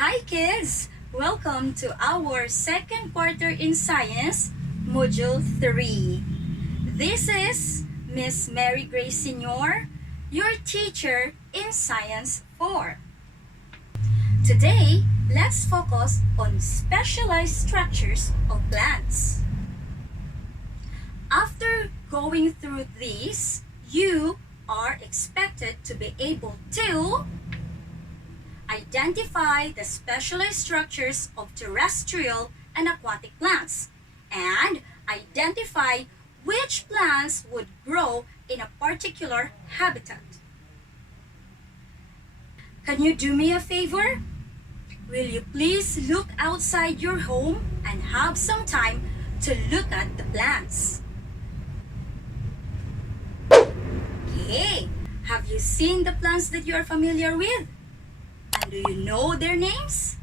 Hi kids! Welcome to our second quarter in science, module 3. This is Miss Mary Grace Senior, your teacher in Science 4. Today, let's focus on specialized structures of plants. After going through these, you are expected to be able to identify the specialized structures of terrestrial and aquatic plants, and identify which plants would grow in a particular habitat. Can you do me a favor? Will you please look outside your home and have some time to look at the plants? Okay, have you seen the plants that you are familiar with? And do you know their names?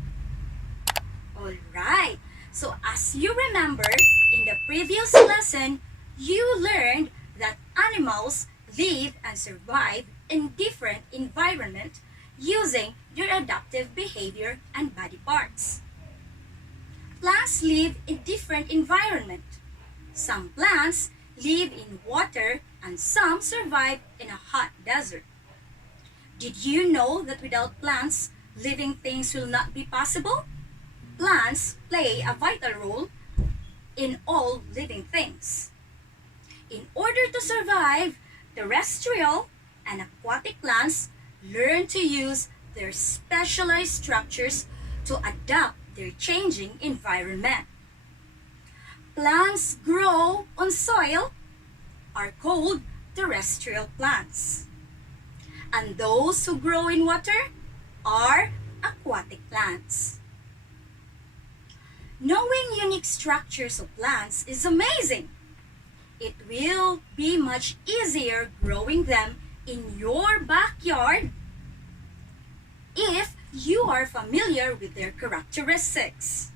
Alright, so as you remember, in the previous lesson, you learned that animals live and survive in different environments using their adaptive behavior and body parts. Plants live in different environments. Some plants live in water and some survive in a hot desert. Did you know that without plants, living things will not be possible? Plants play a vital role in all living things. In order to survive, terrestrial and aquatic plants learn to use their specialized structures to adapt their changing environment. Plants grow on soil are called terrestrial plants. And those who grow in water are aquatic plants. Knowing unique structures of plants is amazing. It will be much easier growing them in your backyard if you are familiar with their characteristics.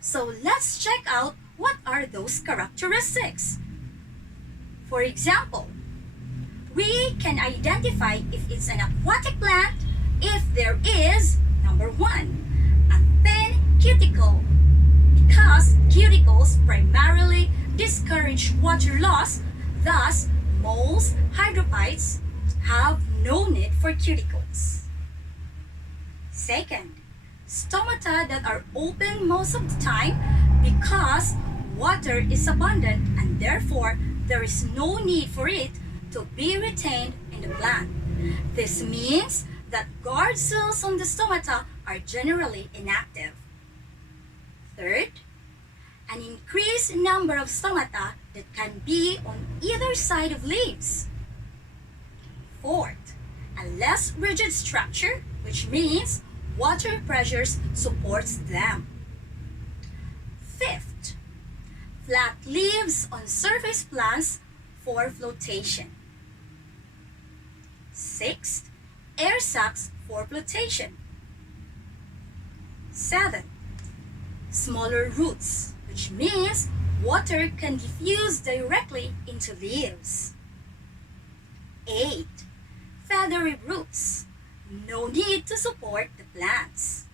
So let's check out what are those characteristics. For example, we can identify if it's an aquatic plant if there is, number 1, a thin cuticle, because cuticles primarily discourage water loss, thus most hydrophytes have no need for cuticles. Second, stomata that are open most of the time because water is abundant and therefore there is no need for it to be retained in the plant. This means that guard cells on the stomata are generally inactive. Third, an increased number of stomata that can be on either side of leaves. Fourth, a less rigid structure, which means water pressures supports them. Fifth, flat leaves on surface plants for flotation. Sixth, air sacs for flotation. 7. Smaller roots, which means water can diffuse directly into leaves. 8. Feathery roots, no need to support the plants.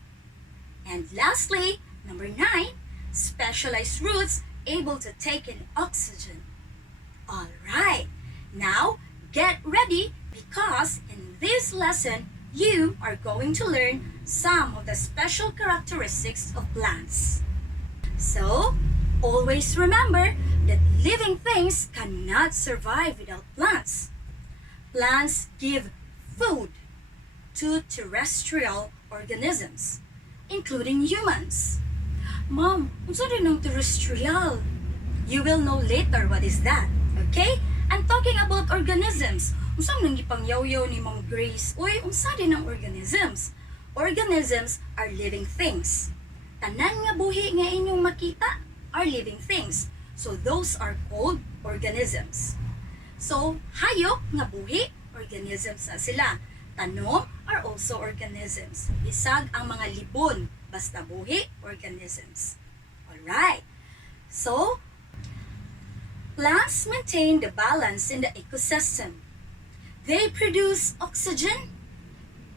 And lastly, number 9, specialized roots able to take in oxygen. Alright, now get ready because in this lesson, you are going to learn some of the special characteristics of plants. So, always remember that living things cannot survive without plants. Plants give food to terrestrial organisms, including humans. Mom, unsa rin ang terrestrial? You will know later what is that, okay? I'm talking about organisms. Unsa nang gipangyaw-yaw ni Ma'am Grace? Uy, unsa din ang organisms? Organisms are living things. Tanan nga buhi nga inyong makita are living things. So those are called organisms. So, hayop nga buhi, organisms na sila. Tanom are also organisms. Bisag ang mga libon, basta buhi, organisms. Alright. So, plants maintain the balance in the ecosystem. They produce oxygen,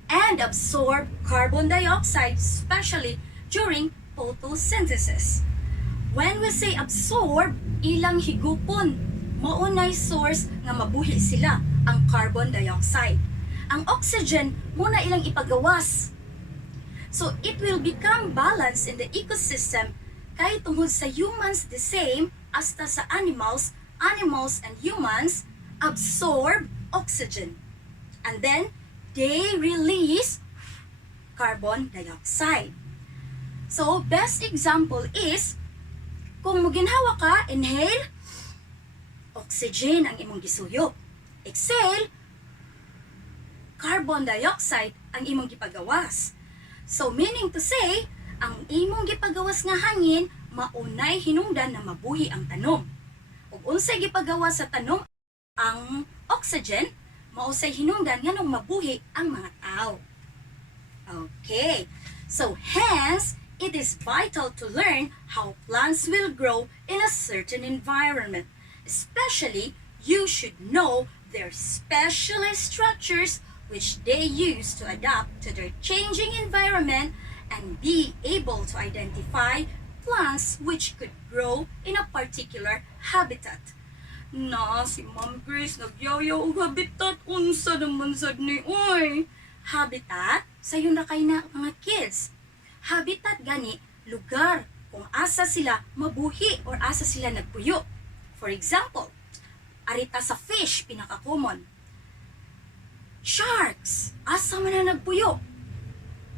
and absorb carbon dioxide, especially during photosynthesis. When we say absorb, ilang higupon, maunay source nga mabuhi sila ang carbon dioxide. Ang oxygen muna ilang ipagawas. So it will become balanced in the ecosystem kay tungod sa humans the same as ta sa animals, animals and humans absorb oxygen. And then they release carbon dioxide. So best example is kung muginhawa ka, inhale, oxygen ang imong gisuyo. Exhale, carbon dioxide ang imong gipagawas. So meaning to say, ang imong gipagawas nga hangin maunay hinungdan na mabuhi ang tanom. Ug unsay gipagawas sa tanom ang oxygen, mausay hinungdan nganong mabuhi ang mga tao. Okay, so hence, it is vital to learn how plants will grow in a certain environment. Especially, you should know their specialized structures which they use to adapt to their changing environment and be able to identify plants which could grow in a particular habitat. Na, si Ma'am Grace nagyayaw og habitat, unsa naman sad ni oy. Habitat, sayo na kay na mga kids. Habitat gani, lugar kung asa sila mabuhi or asa sila nagpuyo. For example, arita sa fish, pinaka-common. Sharks, asa man na nagpuyo?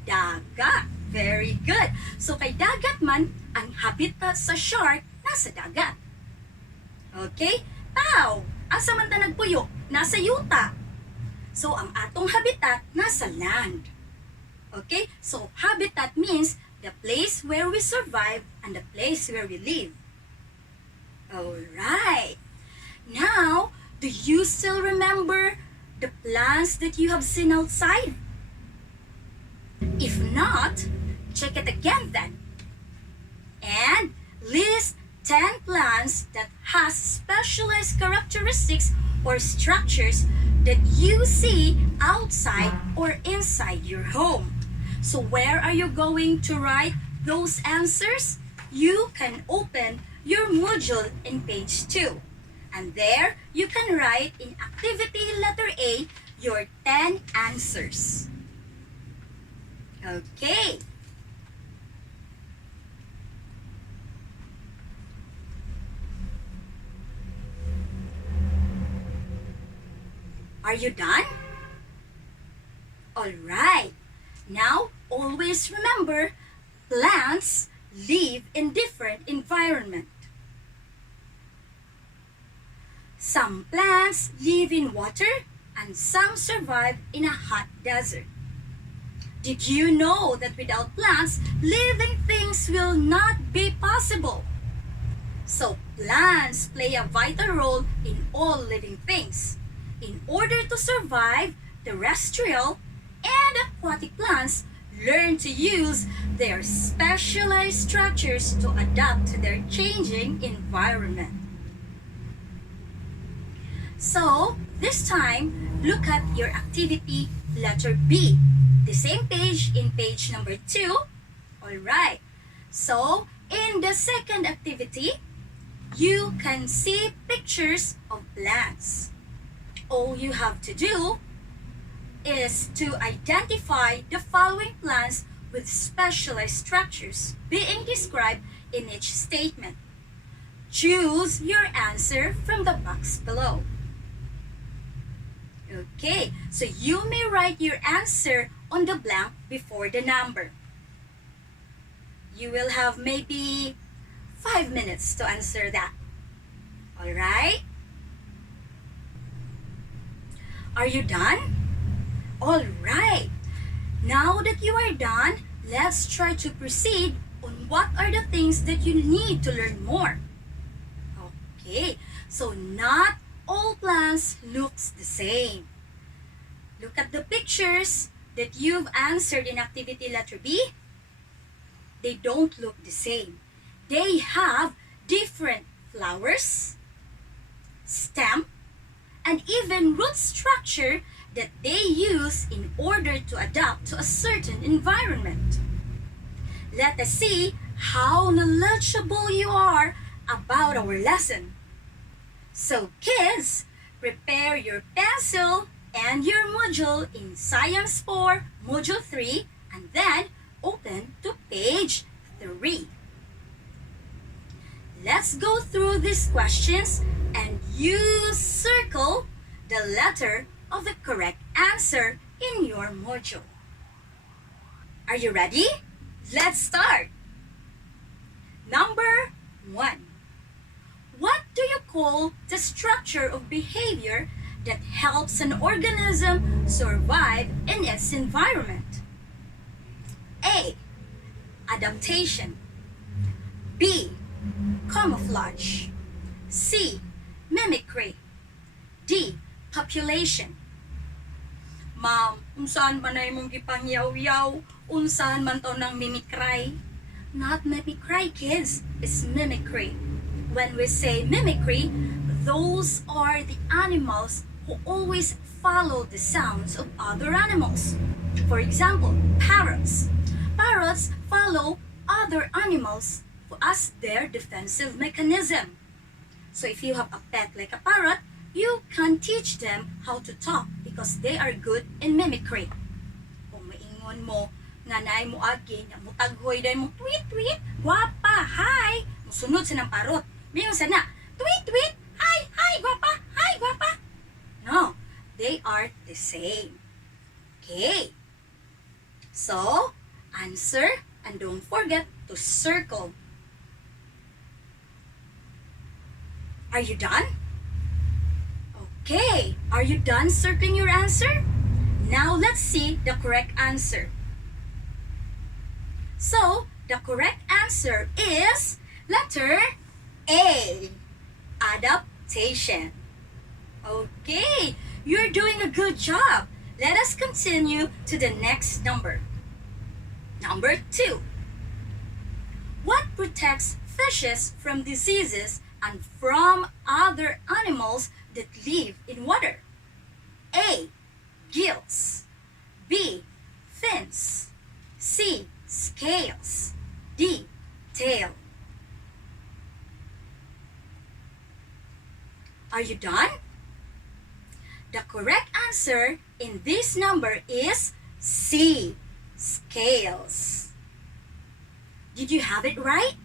Dagat, very good. So kay dagat man, ang habitat sa shark nasa dagat. Okay? Tao, asa man ta nagpuyo? Nasa yuta. So ang atong habitat nasa land. Okay? So, habitat means the place where we survive and the place where we live. Alright. Now, do you still remember the plants that you have seen outside? If not, check it again then. And list 10 plants that has specialized characteristics or structures that you see outside or inside your home. So where are you going to write those answers? You can open your module in page 2. And there, you can write in activity letter A your 10 answers. Okay. Are you done? All right. Now, always remember, plants live in different environment. Some plants live in water and some survive in a hot desert. Did you know that without plants, living things will not be possible? So plants play a vital role in all living things. In order to survive, terrestrial and aquatic plants learn to use their specialized structures to adapt to their changing environment. So, this time, look at your activity letter B. The same page in page number 2. Alright. So, in the second activity, you can see pictures of plants. All you have to do is to identify the following plants with specialized structures being described in each statement. Choose your answer from the box below. Okay, so you may write your answer on the blank before the number. You will have maybe 5 minutes to answer that. Alright? Are you done? Alright. Now that you are done, let's try to proceed on what are the things that you need to learn more. Okay, so not all plants looks the same. Look at the pictures that you've answered in activity letter B. They don't look the same. They have different flowers, stem, and even root structure that they use in order to adapt to a certain environment. Let us see how knowledgeable you are about our lesson. So kids, prepare your pencil and your module in Science 4, Module 3, and then open to page 3. Let's go through these questions and you circle the letter of the correct answer in your module. Are you ready? Let's start! Number 1. What do you call the structure of behavior that helps an organism survive in its environment? A. Adaptation. B. Camouflage. C. Mimicry. D. Population. Ma'am, unsahan man na imong gipangyaw-yaw? Unsahan man to ng mimicry? Not mimicry, kids. It's mimicry. When we say mimicry, those are the animals who always follow the sounds of other animals. For example, parrots. Parrots follow other animals as their defensive mechanism. So if you have a pet like a parrot, you can teach them how to talk because they are good in mimicry. Kung maingon mo, nanay mo agi, mo taghoy dahil mo tweet, guwapa, hi! Musunod sa ng parrot. Mayroon sana, tweet, hi, guwapa. No, they are the same. Okay. So, answer and don't forget to circle. Are you done? Okay, are you done circling your answer? Now let's see the correct answer. So, the correct answer is letter A. Adaptation. Okay, you're doing a good job. Let us continue to the next number. Number 2. What protects fishes from diseases and from other animals that live in water? A. Gills. B. Fins. C. Scales. D. Tail. Are you done? The correct answer in this number is C. Scales. Did you have it right?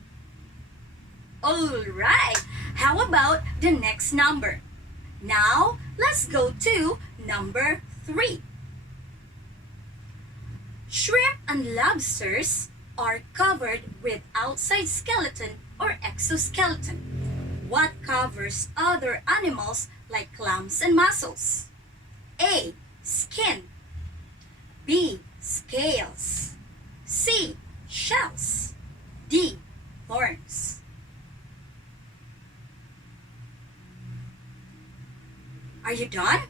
Alright, how about the next number? Now, let's go to number 3. Shrimp and lobsters are covered with outside skeleton or exoskeleton. What covers other animals like clams and mussels? A. Skin. B. Scales. C. Shells. D. Thorns. Are you done?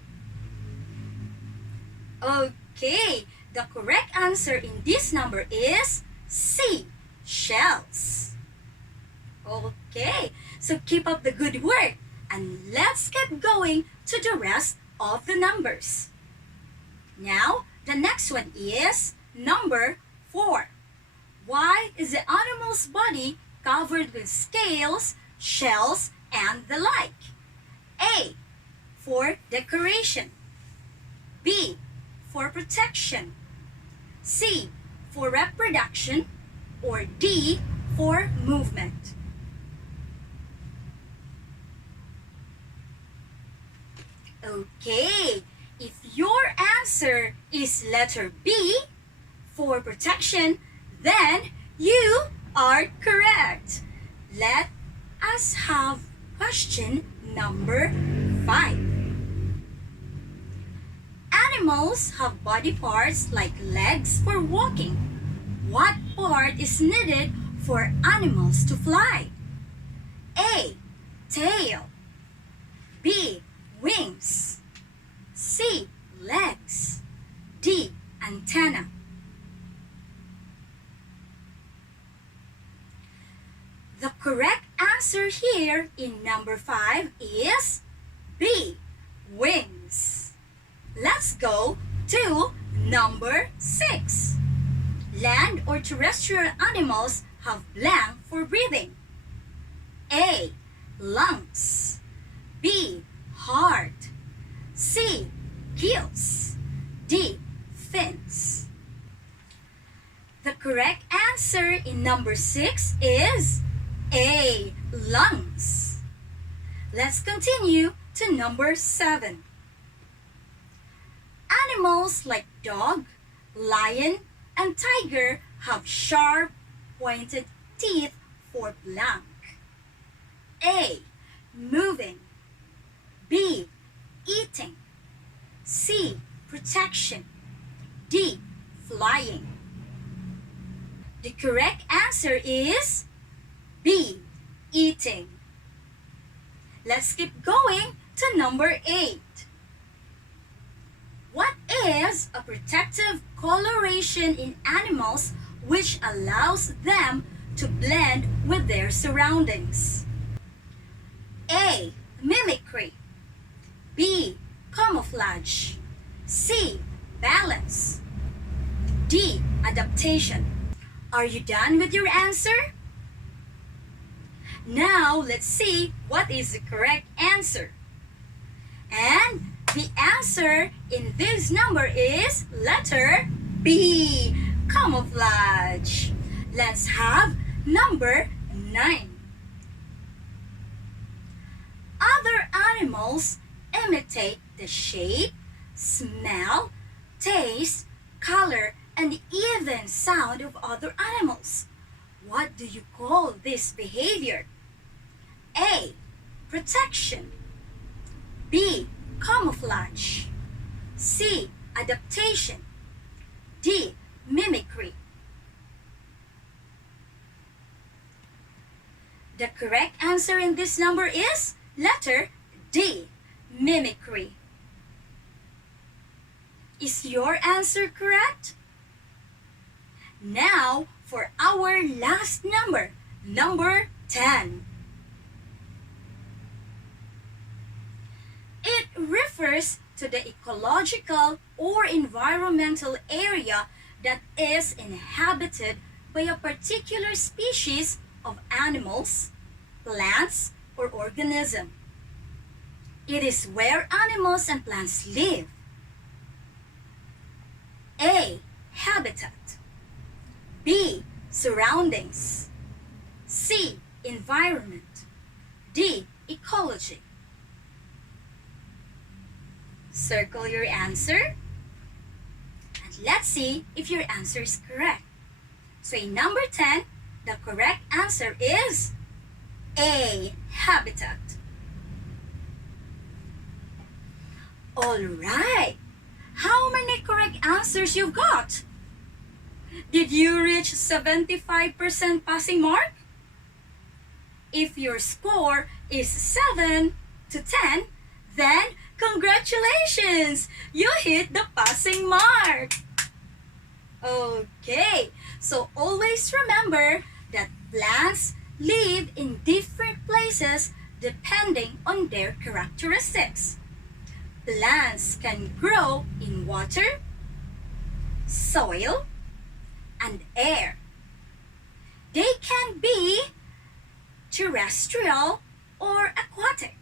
Okay, the correct answer in this number is C. Shells. Okay, so keep up the good work and let's get going to the rest of the numbers. Now, the next one is number 4. Why is the animal's body covered with scales, shells, and the like? A. For decoration. B. For protection. C. For reproduction. Or D. For movement. Okay, if your answer is letter B, for protection, then you are correct. Let us have question number 5. Animals have body parts like legs for walking. What part is needed for animals to fly? A. Tail. B. Wings. C. Legs. D. Antenna. The correct answer here in number 5 is B. Wings. Let's go to number 6. Land or terrestrial animals have blank for breathing. A. Lungs. B. Heart. C. Gills. D. Fins. The correct answer in number 6 is A. Lungs. Let's continue to number 7. Animals like dog, lion, and tiger have sharp, pointed teeth for blank. A. Moving. B. Eating. C. Protection. D. Flying. The correct answer is B. Eating. Let's keep going to number 8. What is a protective coloration in animals which allows them to blend with their surroundings? A. Mimicry. B. Camouflage. C. Balance. D. Adaptation. Are you done with your answer? Now let's see what is the correct answer. And the answer in this number is letter B. Camouflage. Let's have number 9. Other animals imitate the shape, smell, taste, color, and even sound of other animals. What do you call this behavior? A. Protection. B. Camouflage. C. Adaptation. D. Mimicry. The correct answer in this number is letter D. Mimicry. Is your answer correct? Now for our last number, number 10. It refers to the ecological or environmental area that is inhabited by a particular species of animals, plants, or organism. It is where animals and plants live. A. Habitat. B. Surroundings. C. Environment. D. Ecology. Circle your answer. And let's see if your answer is correct. So in number 10, the correct answer is A. Habitat. Alright. How many correct answers you've got? Did you reach 75% passing mark? If your score is 7 to 10, then congratulations! You hit the passing mark! Okay, so always remember that plants live in different places depending on their characteristics. Plants can grow in water, soil, and air. They can be terrestrial or aquatic.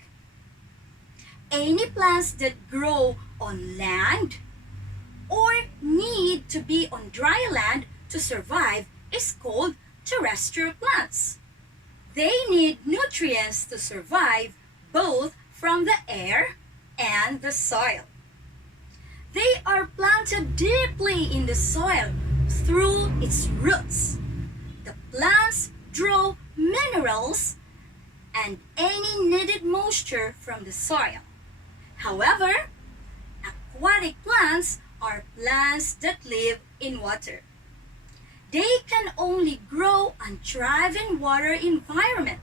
Any plants that grow on land or need to be on dry land to survive is called terrestrial plants. They need nutrients to survive both from the air and the soil. They are planted deeply in the soil through its roots. The plants draw minerals and any needed moisture from the soil. However, aquatic plants are plants that live in water. They can only grow and thrive in water environment.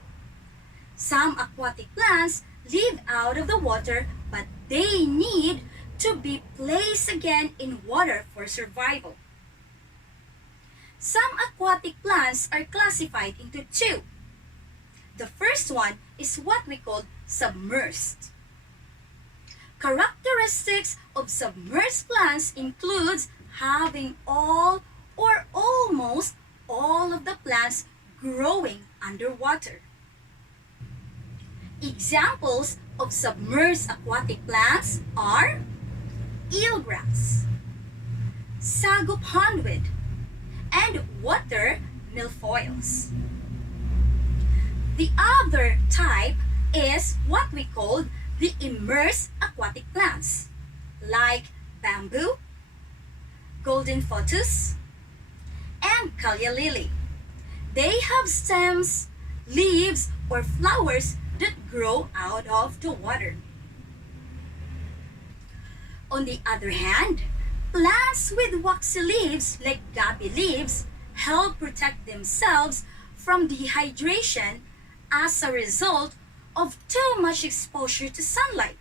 Some aquatic plants live out of the water, but they need to be placed again in water for survival. Some aquatic plants are classified into two. The first one is what we call submersed. Characteristics of submerged plants includes having all or almost all of the plants growing underwater. Examples of submerged aquatic plants are eelgrass, sago pondweed, and water milfoils. The other type is what we call the immersed aquatic plants, like bamboo, golden photos, and calea lily. They have stems, leaves, or flowers that grow out of the water. On the other hand, plants with waxy leaves like gabi leaves help protect themselves from dehydration as a result of too much exposure to sunlight.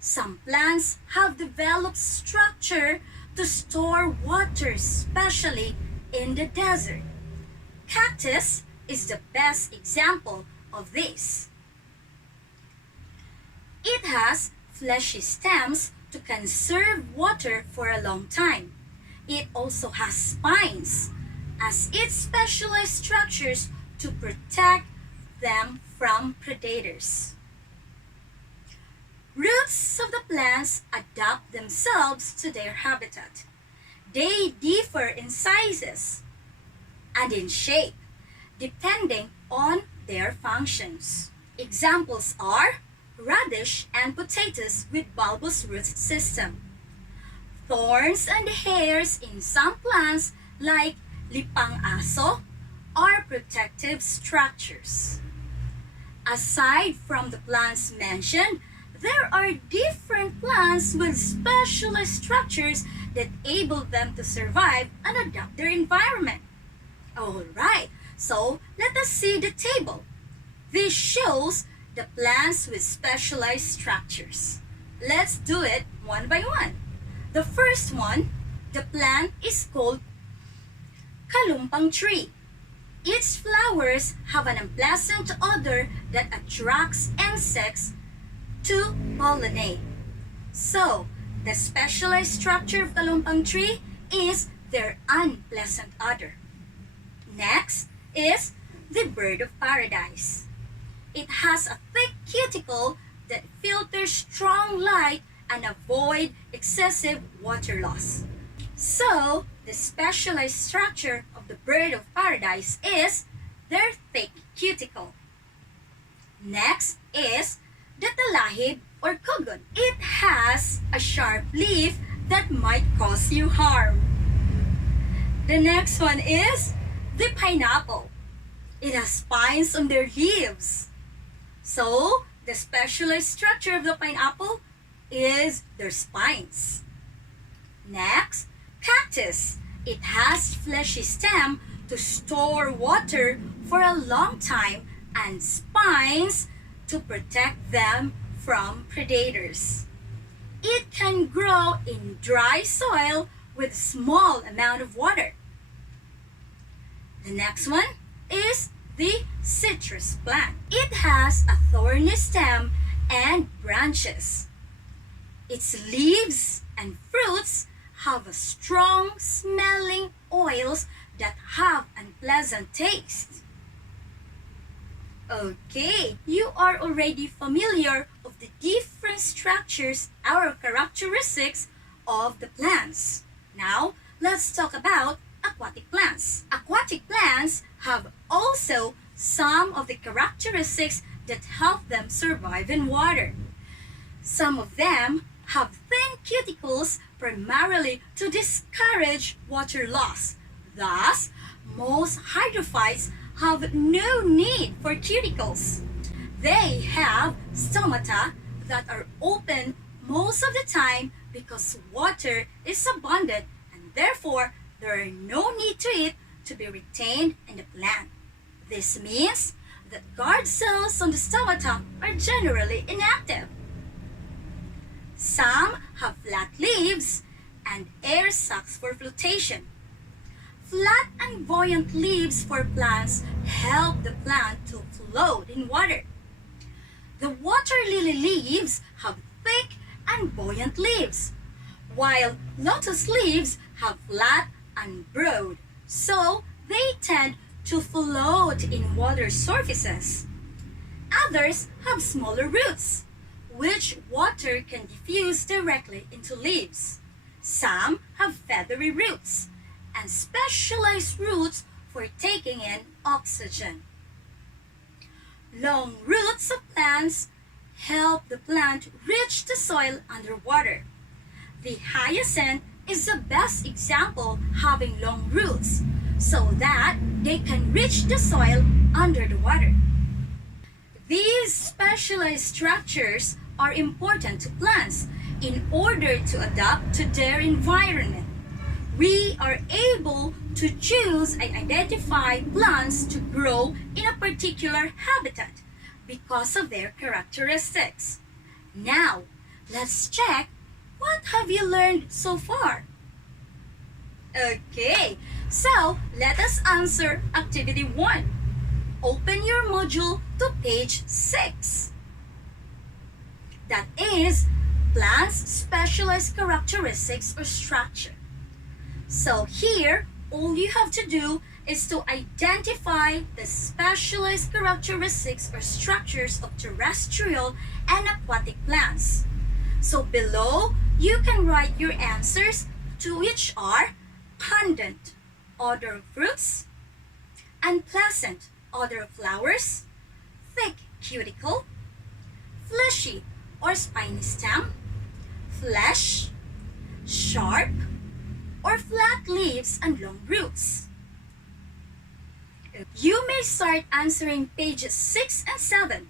Some plants have developed structure to store water, especially in the desert. Cactus is the best example of this. It has fleshy stems to conserve water for a long time. It also has spines, as its specialized structures to protect them from predators. Roots of the plants adapt themselves to their habitat. They differ in sizes and in shape, depending on their functions. Examples are radish and potatoes with bulbous root system. Thorns and hairs in some plants like lipang aso are protective structures. Aside from the plants mentioned, there are different plants with specialized structures that enable them to survive and adapt their environment. Alright, so let us see the table. This shows the plants with specialized structures. Let's do it one by one. The first one, the plant is called kalumpang tree. Its flowers have an unpleasant odor that attracts insects to pollinate. So, the specialized structure of kalumpang tree is their unpleasant odor. Next is the bird of paradise. It has a thick cuticle that filters strong light and avoid excessive water loss. So, the specialized structure of the bird of paradise is their thick cuticle. Next is the talahib or kugon. It has a sharp leaf that might cause you harm. The next one is the pineapple. It has spines on their leaves. So, the specialized structure of the pineapple is their spines. Next, cactus. It has fleshy stem to store water for a long time and spines to protect them from predators. It can grow in dry soil with small amount of water. The next one is the citrus plant. It has a thorny stem and branches. Its leaves and fruits have a strong smelling oils that have unpleasant taste. Okay, you are already familiar of the different structures or characteristics of the plants. Now, let's talk about aquatic plants. Aquatic plants have also some of the characteristics that help them survive in water. Some of them have thin cuticles primarily to discourage water loss. Thus, most hydrophytes have no need for cuticles. They have stomata that are open most of the time because water is abundant and therefore there are no need to it to be retained in the plant. This means that guard cells on the stomata are generally inactive. Some have flat leaves and air sacs for flotation. Flat and buoyant leaves for plants help the plant to float in water. The water lily leaves have thick and buoyant leaves, while lotus leaves have flat and broad, so they tend to float in water surfaces. Others have smaller roots, which water can diffuse directly into leaves. Some have feathery roots and specialized roots for taking in oxygen. Long roots of plants help the plant reach the soil underwater. The hyacinth is the best example, having long roots so that they can reach the soil under the water. These specialized structures are important to plants in order to adapt to their environment. We are able to choose and identify plants to grow in a particular habitat because of their characteristics. Now, let's check what have you learned so far. Okay, so let us answer activity 1. Open your module to page 6. That is plants' specialized characteristics or structure. So here, all you have to do is to identify the specialized characteristics or structures of terrestrial and aquatic plants. So below, you can write your answers, to which are pendant, odor of fruits, unpleasant, odor of flowers, thick cuticle, fleshy or spiny stem, flesh, sharp, or flat leaves and long roots. You may start answering pages 6 and 7.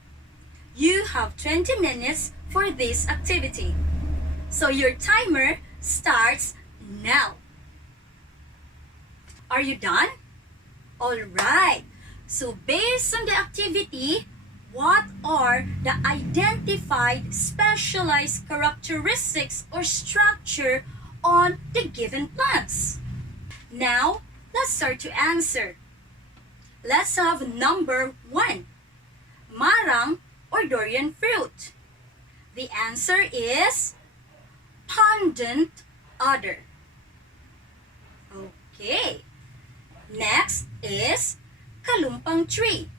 You have 20 minutes for this activity. So your timer starts now. Are you done? Alright. So based on the activity, what are the identified specialized characteristics or structure on the given plants? Now, let's start to answer. Let's have number 1, marang or durian fruit. The answer is pendant odor. Okay. Next is kalumpang tree.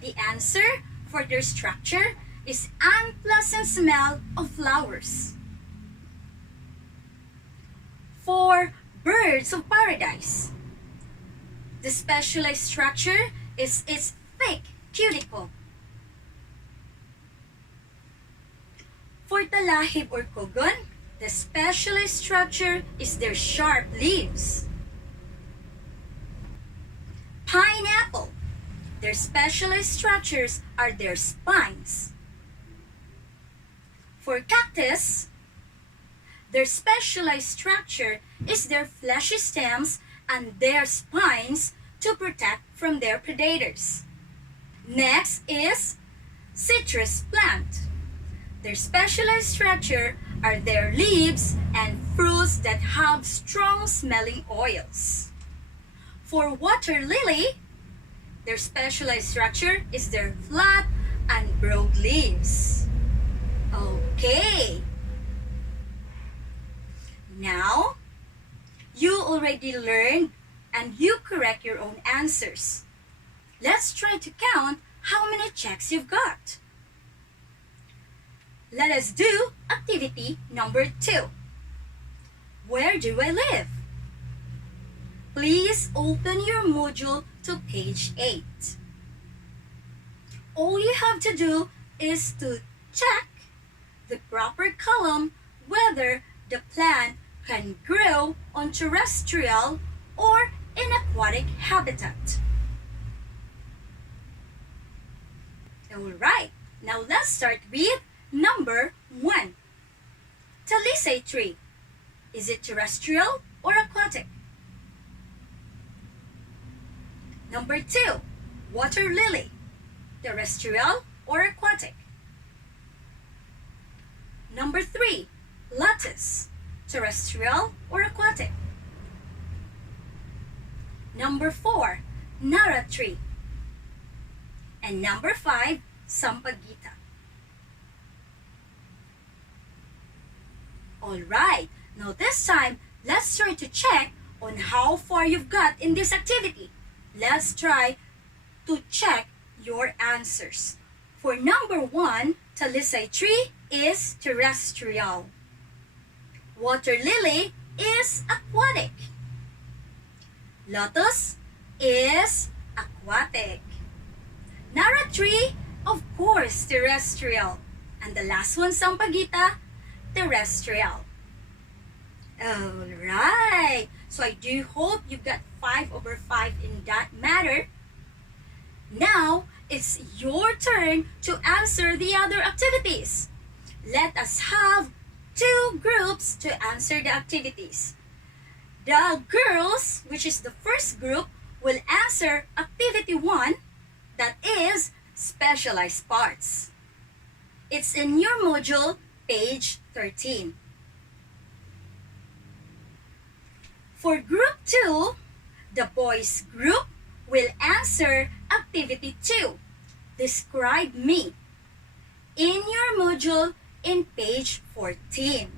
The answer for their structure is unpleasant smell of flowers. For birds of paradise, the specialized structure is its thick cuticle. For talahib or kogon, the specialized structure is their sharp leaves. Pineapple, their specialized structures are their spines. For cactus, their specialized structure is their fleshy stems and their spines to protect from their predators. Next is citrus plant. Their specialized structure are their leaves and fruits that have strong smelling oils. For water lily, their specialized structure is their flat and broad leaves. Okay. Now, you already learned and you correct your own answers. Let's try to count how many checks you've got. Let us do activity number 2. Where do I live? Please open your module to page 8. All you have to do is to check the proper column whether the plant can grow on terrestrial or in aquatic habitat. Alright, now let's start with number 1. Talisay tree. Is it terrestrial or aquatic? Number 2. Water lily. Terrestrial or aquatic? Number 3. Lettuce. Terrestrial or aquatic? Number 4. Nara tree. And number 5. Sampaguita. Alright, now this time, let's try to check on how far you've got in this activity. Let's try to check your answers. For number 1, talisay tree is terrestrial. Water lily is aquatic. Lotus is aquatic. Nara tree, of course, terrestrial. And the last one, sampaguita, terrestrial. Alright, so I do hope you got 5/5 in that matter. Now, it's your turn to answer the other activities. Let us have 2 groups to answer the activities. The girls, which is the first group, will answer activity 1, that is specialized parts. It's in your module, page 13. For group 2, the boys group will answer activity 2, describe me, in your module in page 14.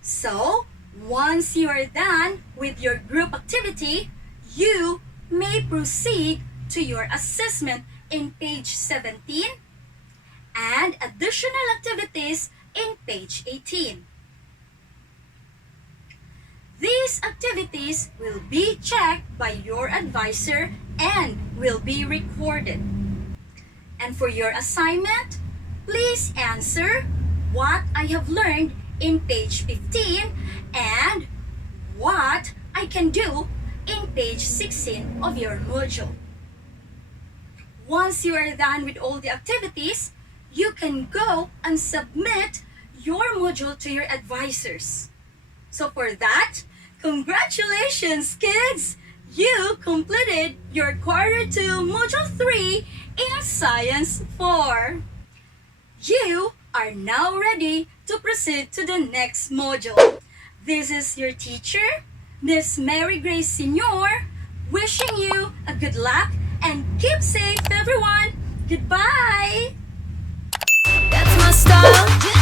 So, once you are done with your group activity, you may proceed to your assessment in page 17 and additional activities in page 18. These activities will be checked by your advisor and will be recorded. And for your assignment, please answer what I have learned in page 15 and what I can do in page 16 of your module. Once you are done with all the activities, you can go and submit your module to your advisors. So for that, congratulations, kids! You completed your Quarter 2 Module 3 in Science 4. You are now ready to proceed to the next module. This is your teacher, Miss Mary Grace Senior, wishing you a good luck and keep safe, everyone. Goodbye! That's my style.